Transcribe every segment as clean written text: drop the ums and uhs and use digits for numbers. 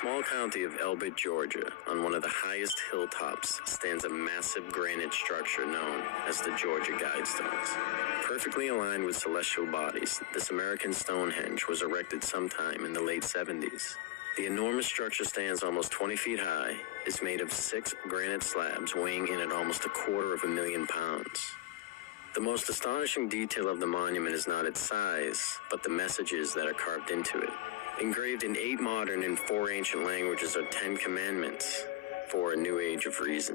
small county of Elbit, Georgia, on one of the highest hilltops, stands a massive granite structure known as the Georgia Guidestones. Perfectly aligned with celestial bodies, this American Stonehenge was erected sometime in the late 70s. The enormous structure stands almost 20 feet high, is made of 6 granite slabs weighing in at almost 250,000 pounds. The most astonishing detail of the monument is not its size, but the messages that are carved into it. Engraved in 8 modern and 4 ancient languages are 10 commandments for a new age of reason.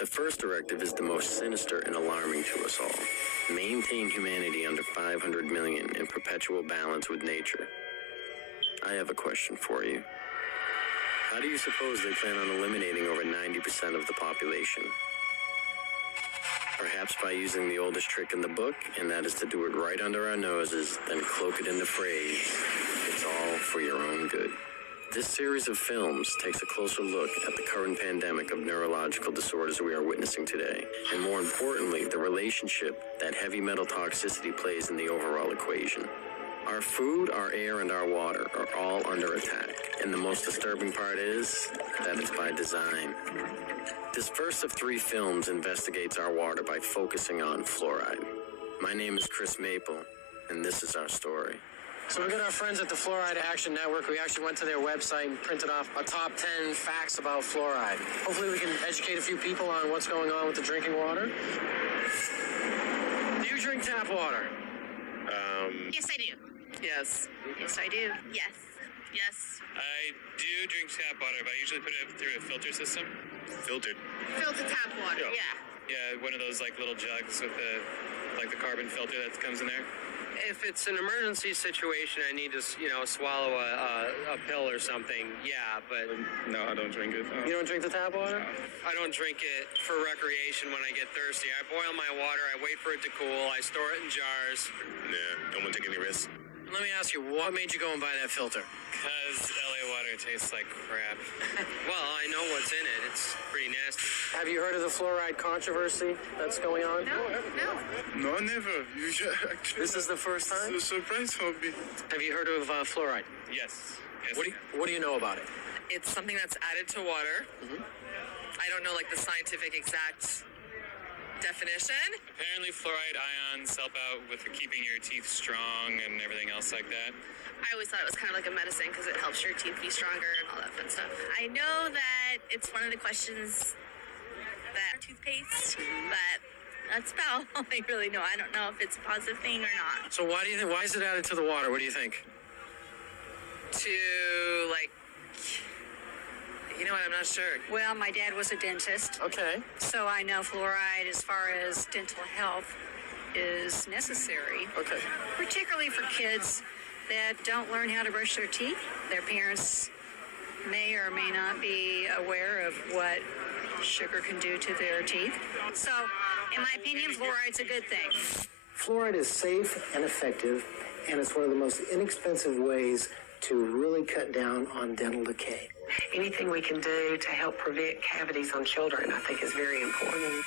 The first directive is the most sinister and alarming to us all. Maintain humanity under 500 million in perpetual balance with nature. I have a question for you. How do you suppose they plan on eliminating over 90% of the population? Perhaps by using the oldest trick in the book, and that is to do it right under our noses, then cloak it in the phrase, "It's all for your own good." This series of films takes a closer look at the current pandemic of neurological disorders we are witnessing today, and more importantly, the relationship that heavy metal toxicity plays in the overall equation. Our food, our air, and our water are all under attack, and the most disturbing part is that it's by design. This first of 3 films investigates our water by focusing on fluoride. My name is Chris Maple, and this is our story. So we got our friends at the Fluoride Action Network. We actually went to their website and printed off a top 10 facts about fluoride. Hopefully we can educate a few people on what's going on with the drinking water. Do you drink tap water? Yes, I do. Yes. Yes, I do. Yes. Yes. I do drink tap water, but I usually put it through a filter system. Filtered. Filtered tap water. Yeah. Yeah. Yeah, one of those like little jugs with the carbon filter that comes in there. If it's an emergency situation, I need to, swallow a pill or something. Yeah, but No, I don't drink it. You don't drink the tap water? I don't drink it for recreation when I get thirsty. I boil my water, I wait for it to cool, I store it in jars. Yeah, don't want to take any risks. Let me ask you, what made you go and buy that filter? Because LA water tastes like crap. Well, I know what's in it. It's pretty nasty. Have you heard of the fluoride controversy that's going on? No. No, never. This is the first time? It's a surprise for me. Have you heard of fluoride? Yes. What do you know about it? It's something that's added to water. I don't know the scientific exact definition. Apparently fluoride ions help out with keeping your teeth strong and everything else like that. I always thought it was kind of like a medicine because it helps your teeth be stronger and all that fun stuff. I know that it's one of the questions that toothpaste, but that's about all I really know. I don't know if it's a positive thing or not. So why is it added to the water? What do you think? To you know what, I'm not sure. Well, my dad was a dentist, Okay. so I know fluoride as far as dental health is necessary, Okay. particularly for kids that don't learn how to brush their teeth. Their parents may or may not be aware of what sugar can do to their teeth. So, in my opinion, fluoride's a good thing. Fluoride is safe and effective, and it's one of the most inexpensive ways to really cut down on dental decay. Anything we can do to help prevent cavities on children, I think, is very important.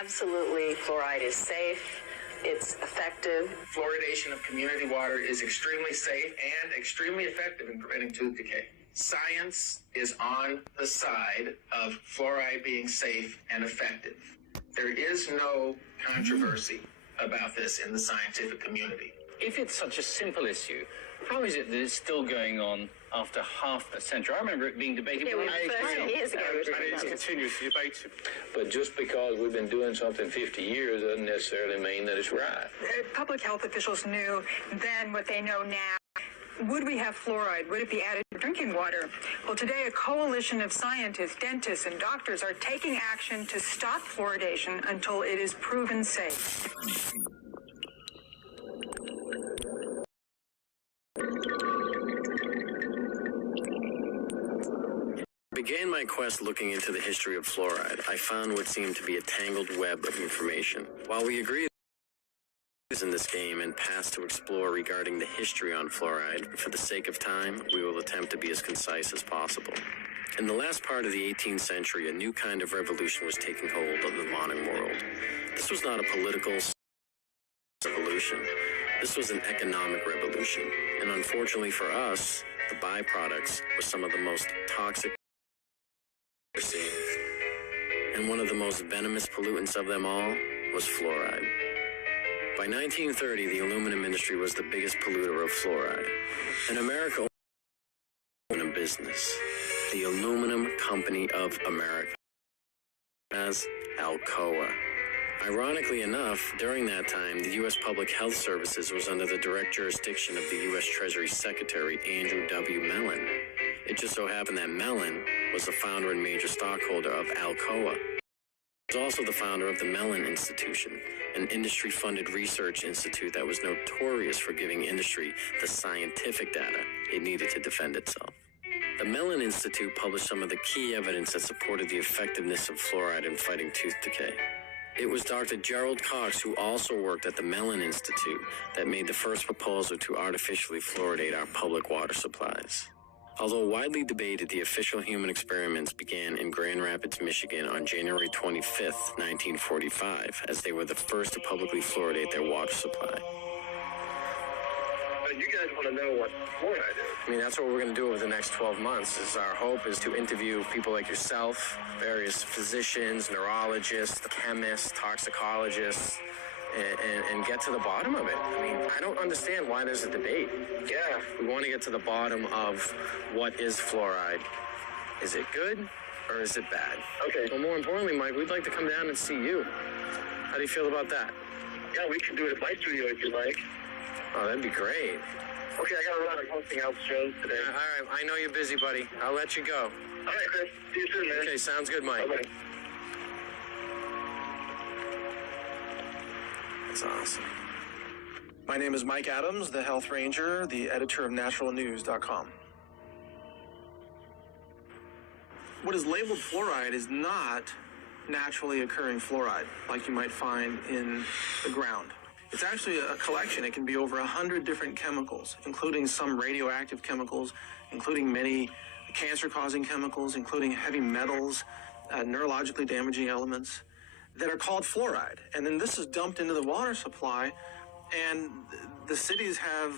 Absolutely, fluoride is safe. It's effective. Fluoridation of community water is extremely safe and extremely effective in preventing tooth decay. Science is on the side of fluoride being safe and effective. There is no controversy about this in the scientific community. If it's such a simple issue, how is it that it's still going on after half a century? I remember it being debated Yeah, years ago. It's continuously debated. But just because we've been doing something 50 years doesn't necessarily mean that it's right. Public health officials knew then what they know now. Would we have fluoride? Would it be added to drinking water? Well, today a coalition of scientists, dentists, and doctors are taking action to stop fluoridation until it is proven safe. I began my quest looking into the history of fluoride. I found what seemed to be a tangled web of information. While we agree in this game and pass to explore regarding the history on fluoride, for the sake of time, we will attempt to be as concise as possible. In the last part of the 18th century, a new kind of revolution was taking hold of the modern world. This was not a political revolution. This was an economic revolution, and unfortunately for us, the byproducts were some of the most toxic we've seen. And one of the most venomous pollutants of them all was fluoride. By 1930, the aluminum industry was the biggest polluter of fluoride. And America owned the aluminum business, the Aluminum Company of America, as Alcoa. Ironically enough, during that time, the U.S. Public Health Services was under the direct jurisdiction of the U.S. Treasury Secretary Andrew W. Mellon. It just so happened that Mellon was the founder and major stockholder of Alcoa. He was also the founder of the Mellon Institution, an industry-funded research institute that was notorious for giving industry the scientific data it needed to defend itself. The Mellon Institute published some of the key evidence that supported the effectiveness of fluoride in fighting tooth decay. It was Dr. Gerald Cox, who also worked at the Mellon Institute, that made the first proposal to artificially fluoridate our public water supplies. Although widely debated, the official human experiments began in Grand Rapids, Michigan on January 25, 1945, as they were the first to publicly fluoridate their water supply. You guys want to know what fluoride is? I mean, that's what we're going to do over the next 12 months. Our hope is to interview people like yourself, various physicians, neurologists, chemists, toxicologists, and get to the bottom of it. I mean, I don't understand why there's a debate. Yeah, we want to get to the bottom of what is fluoride. Is it good or is it bad? Okay. Well, more importantly, Mike, we'd like to come down and see you. How do you feel about that? Yeah, we can do it at my studio if you like. Oh, that'd be great. Okay, I got to run. I'm hosting out shows today. Yeah, all right. I know you're busy, buddy. I'll let you go. All right, Chris. See you soon, man. Okay, sounds good, Mike. Bye-bye. That's awesome. My name is Mike Adams, the Health Ranger, the editor of naturalnews.com. What is labeled fluoride is not naturally occurring fluoride like you might find in the ground. It's actually a collection. It can be over 100 different chemicals, including some radioactive chemicals, including many cancer-causing chemicals, including heavy metals, neurologically damaging elements that are called fluoride. And then this is dumped into the water supply, and the cities have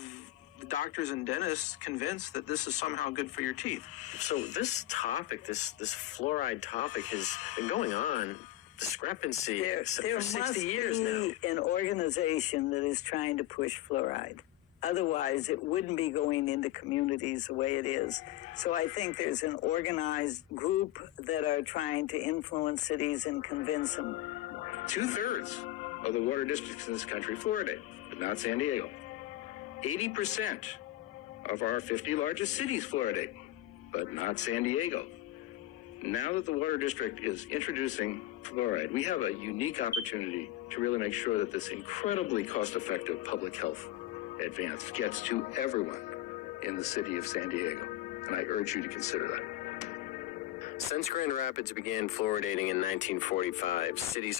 the doctors and dentists convinced that this is somehow good for your teeth. So this topic, this fluoride topic, has been going on, discrepancy, for 60 years now. There must be an organization that is trying to push fluoride. Otherwise, it wouldn't be going into communities the way it is. So I think there's an organized group that are trying to influence cities and convince them. 2/3 of the water districts in this country fluoridate, but not San Diego. 80% of our 50 largest cities fluoridate, but not San Diego. Now that the water district is introducing fluoride, we have a unique opportunity to really make sure that this incredibly cost-effective public health advance gets to everyone in the city of San Diego, and I urge you to consider that. Since Grand Rapids began fluoridating in 1945, cities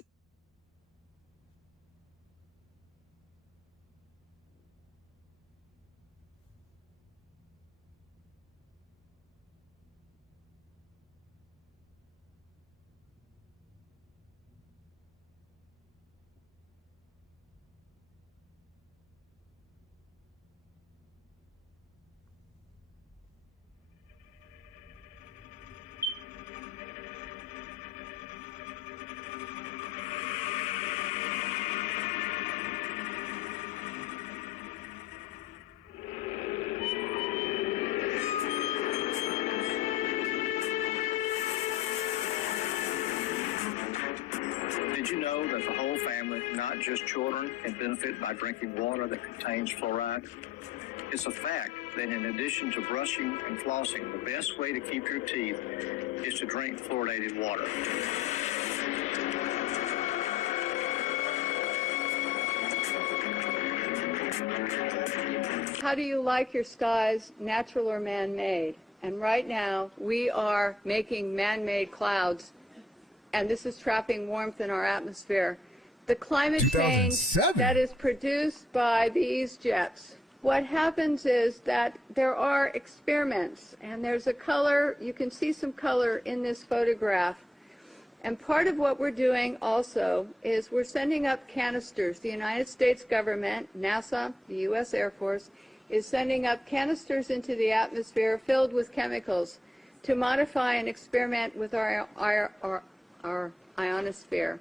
Did you know that the whole family, not just children, can benefit by drinking water that contains fluoride? It's a fact that in addition to brushing and flossing, the best way to keep your teeth is to drink fluoridated water. How do you like your skies, natural or man-made? And right now, we are making man-made clouds, and this is trapping warmth in our atmosphere. The climate change that is produced by these jets. What happens is that there are experiments, and there's a color, you can see some color in this photograph. And part of what we're doing also is we're sending up canisters. The United States government, NASA, the U.S. Air Force, is sending up canisters into the atmosphere filled with chemicals to modify and experiment with our ionosphere.